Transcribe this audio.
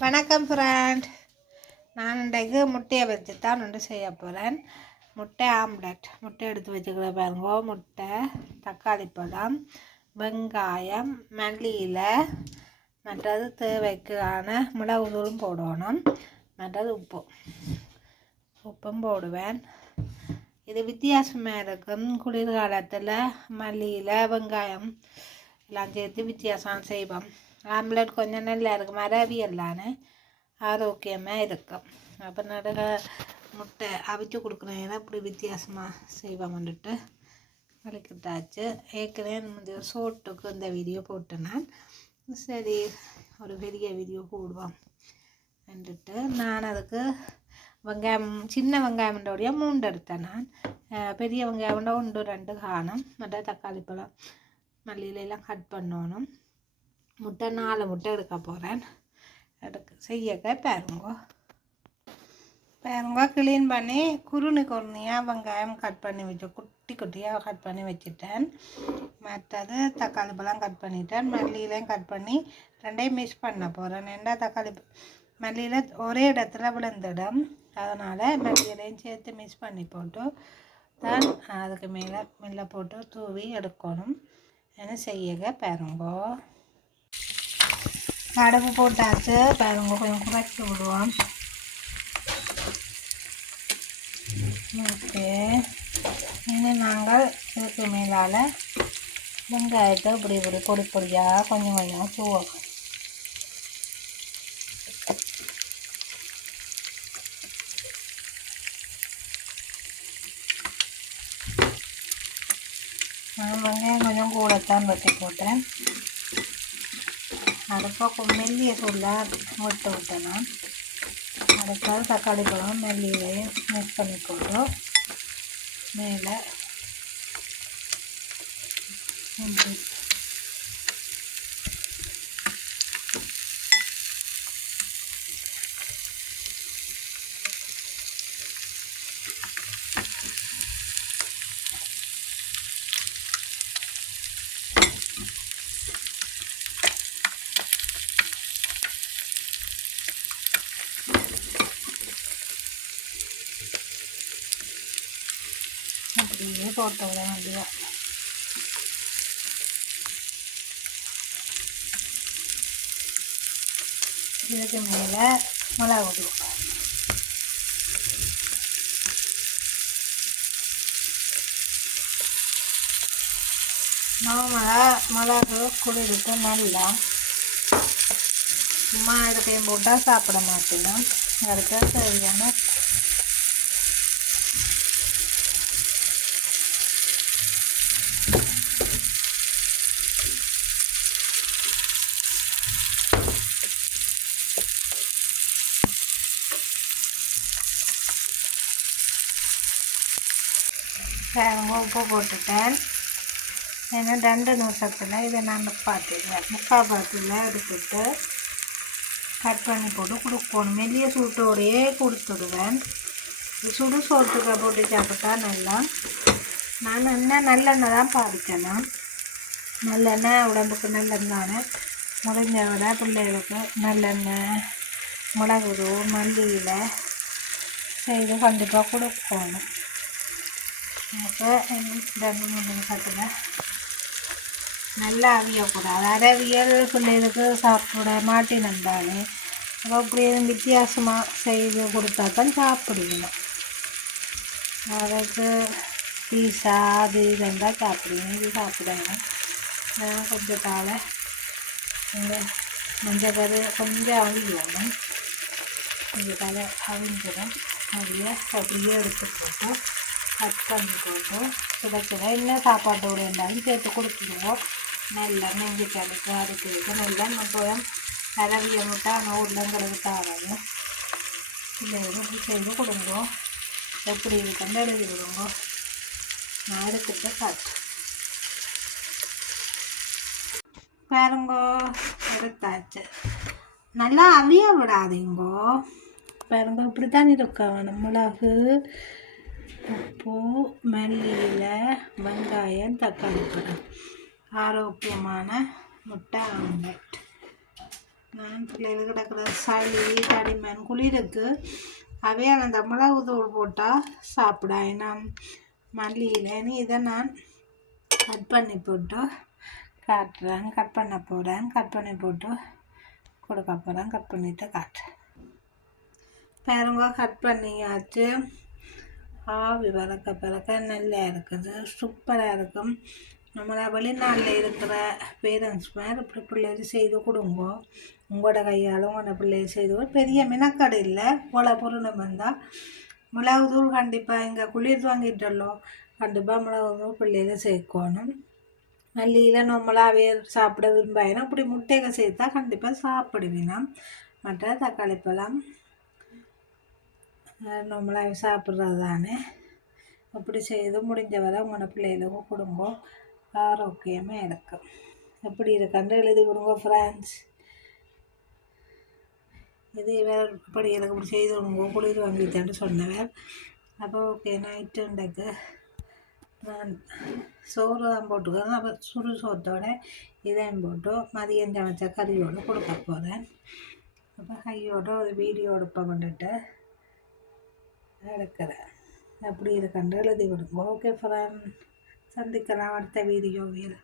வணக்கம் ஃப்ரெண்ட் நான் இன்றைக்கு முட்டையை வச்சு தான் ஒன்று செய்ய போகிறேன் முட்டை ஆம்லெட் முட்டை எடுத்து வச்சுக்கிற பாருங்க. முட்டை தக்காளி பழம் வெங்காயம் மல்லியில் மற்றது தேவைக்கான மிளகு தூளும் போடணும். மற்றது உப்பு. உப்பும் போடுவேன். இது வித்தியாசமாக இருக்கும். குளிர்காலத்தில் மல்லியில் வெங்காயம் எல்லாம் சேர்த்து வித்தியாசம் செய்வோம். ஆம்லெட் கொஞ்சம் நல்லா இருக்கும் அரவியல்லான்னு ஆரோக்கியமாக இருக்கும். அப்போ நடுக முட்டை அவிச்சு கொடுக்குறேன். இப்படி வித்தியாசமாக செய்வோம் வந்துட்டு. வலிக்கிட்டாச்சு. ஏற்கனவே இந்த சோட்டுக்கு இந்த வீடியோ போட்டேன் நான். சரி ஒரு பெரிய வீடியோ போடுவோம் வந்துட்டு. நான் அதுக்கு வெங்காயம் சின்ன வெங்காயம்ன்றோடைய மூண்டு எடுத்தேன் நான். பெரிய வெங்காயம் ஒன்று ரெண்டு காணும். மற்ற தக்காளி பழம் மல்லியிலெல்லாம் கட் பண்ணணும். முட்டை நாலு முட்டை எடுக்க போகிறேன் எடுக்க செய்யக்க பாருங்க. பாருங்க க்ளீன் பண்ணி குருணி குருணியாக வெங்காயம் கட் பண்ணி வச்சு குட்டி குட்டியாக கட் பண்ணி வச்சுட்டேன். மற்றது தக்காளி பழம் கட் பண்ணிட்டேன். மல்லியிலையும் கட் பண்ணி ரெண்டையும் மிக்ஸ் பண்ண போகிறேன் ரெண்டா தக்காளி மல்லியில் ஒரே இடத்துல விழுந்துடும். அதனால் மல்லியிலையும் சேர்த்து மிக்ஸ் பண்ணி போட்டு தான் அதுக்கு மேலே மில்ல போட்டு தூவி எடுக்கணும். என செய்யக பாருங்கோ. கடவு போட்டாச்சு. பாருங்க கொஞ்சம் குறைச்சி விடுவோம். ஓகே. இனி நாங்கள் இதுக்கு மேலால் வெங்காயத்தை இப்படி இப்படி பொடி பொடியாக கொஞ்சம் கொஞ்சம் தூவோம் நான் வெங்காயம் கொஞ்சம் கூடத்தான் வெட்டி போட்டேன். அடுப்பாக மெல்லிய சூடில் விட்டு விட்டேன். நான் அடுப்பாக தக்காளி பழம் மெல்லியிலையும் மிக்ஸ் பண்ணி போட்டு மேலே அப்படியே போட்டு விட வேண்டியதான் இதுக்கு மேலே மிளகு தூள் நார்மலாக மிளகு குளிருக்கு நல்லா சும்மா இதுக்கையும் போட்டால் சாப்பிட மாட்டேன். அதுக்கு சரியான தேவை உப்பு போட்டுட்டேன். ஏன்னா ரெண்டு நிமிஷத்தில் இதை நான் பார்த்துருவேன் முக்கால் பாத்தில் எடுத்துட்டு கட் பண்ணி போட்டு கொடுக்கணும். மெல்லிய சூட்டோடையே கொடுத்துடுவேன். சுடு சோத்துக்கு போட்டு சாப்பிட்டா நல்லா நான் என்ன நல்லெண்ணெய் தான் பாதிக்கணும். நல்லெண்ணெய் உடம்புக்கு நல்லெண்ணானே முடிஞ்ச விட பிள்ளைகளுக்கு நல்லெண்ணெய் மிளகு மல்லியில் செய்து கண்டிப்பாக கொடுக்கணும். அப்போ ரெண்டு மூணு நிமிஷத்தில் நல்லா அவியக்கூடாது. அறவியல் பிள்ளைகளுக்கு சாப்பிட மாட்டினந்தானே அப்போ அப்படி எதுவும் வித்தியாசமாக செய்து கொடுத்தா தான் சாப்பிடுவணும் அதுக்கு பீஸா அது இருந்தால் சாப்பிடுவேன். இது சாப்பிடணும் கொஞ்சம் காலை இந்த மஞ்சள் கரு கொஞ்சம் அவியணும். கொஞ்சம் காலை அவிஞ்சிடும் அப்படியே அப்படியே எடுத்து போட்டு கட் பண்ணி போட்டு சுட சுட என்ன சாப்பாட்டோட இருந்தாலும் சேர்த்து கொடுத்துருவோம் நல்லா நெஞ்சு கடுக்கு அதுக்கு இதுக்கு நல்லா நம்ம கரவிய முட்டை அந்த உருளைங்கிறது தாராது பிள்ளைகளுக்கு இப்படி செய்து கொடுங்க. எப்படி இருக்குன்னு எழுதி விடுங்க நான் எடுத்துட்டு காட்டு பாருங்கோ எடுத்தாச்சு. நல்லா அவிய விடாதீங்கோ. பாருங்க இப்படி தான் இருக்க வேணும் மிளகு. உப்பு மல்லியில் வெங்காயம் தக்காளி பழம். ஆரோக்கியமான முட்டை ஆம்லெட். நான் பிள்ளைகளுக்கு கிடக்கிற சளி தடிமன் குளிருக்கு அவையே அந்த மிளகு தூள் போட்டால் சாப்பிடா. ஏன்னா மல்லியிலன்னு இதை நான் கட் பண்ணி போட்டு காட்டுறேன். கட் பண்ண போகிறேன் கட் பண்ணி போட்டு கொடுக்க போகிறேன் கட் பண்ணிவிட்டு காட்டுறேன் பாருங்க கட் பண்ணியாச்சு. ஆவி பறக்க பிறக்க நல்லா இருக்குது சூப்பராக இருக்கும். நம்மளை வெளிநாட்டில் இருக்கிற பேரண்ட்ஸ் மாதிரி இப்படி பிள்ளைகள் செய்து கொடுங்க. உங்களோட கையால் உங்களோட பிள்ளைகள் செய்து பெரிய மினக்கடை இல்லை போல பொருணம் வந்தால் மிளகு தூள் கண்டிப்பாக இங்கே குளிர் வாங்கிட்டோம் கண்டிப்பாக மிளகு தூள் பிள்ளைகள் சேர்க்கணும். மல்லியில் நம்மளாவே சாப்பிட விரும்பாயினா அப்படி முட்டைகள் சேர்த்தா கண்டிப்பாக சாப்பிடுவீனா. மற்ற தக்காளி பழம் நம்மளாக சாப்பிட்றது தானே அப்படி செய்து முடிஞ்ச வரை உங்களோட பிள்ளைகளுக்கும் கொடுங்க ஆரோக்கியமாக இருக்கும். எப்படி இருக்கன்று எழுதி கொடுங்க ஃப்ரெண்ட்ஸ் இது வேறு இப்படி எனக்கு இப்படி செய்து கொடுங்க குளிர் வாங்கிட்டேன்னு சொன்னவர். அப்போ ஓகே நைட்டு இன்றைக்கு நான் சோறு தான் போட்டுக்கிறேன் அப்போ சுடு சோத்தோட இதையும் போட்டு மதியம் சமைச்ச கறியோடு கொடுக்க போகிறேன் அப்போ கையோட ஒரு வீடியோ எடுப்ப கொண்டுட்டு எடுக்கிறேன் எப்படி இருக்குன்னு எழுதி விடுங்க ஓகே ஃப்ரெண்ட் சந்திக்கலாம் அடுத்த வீடியோவில்.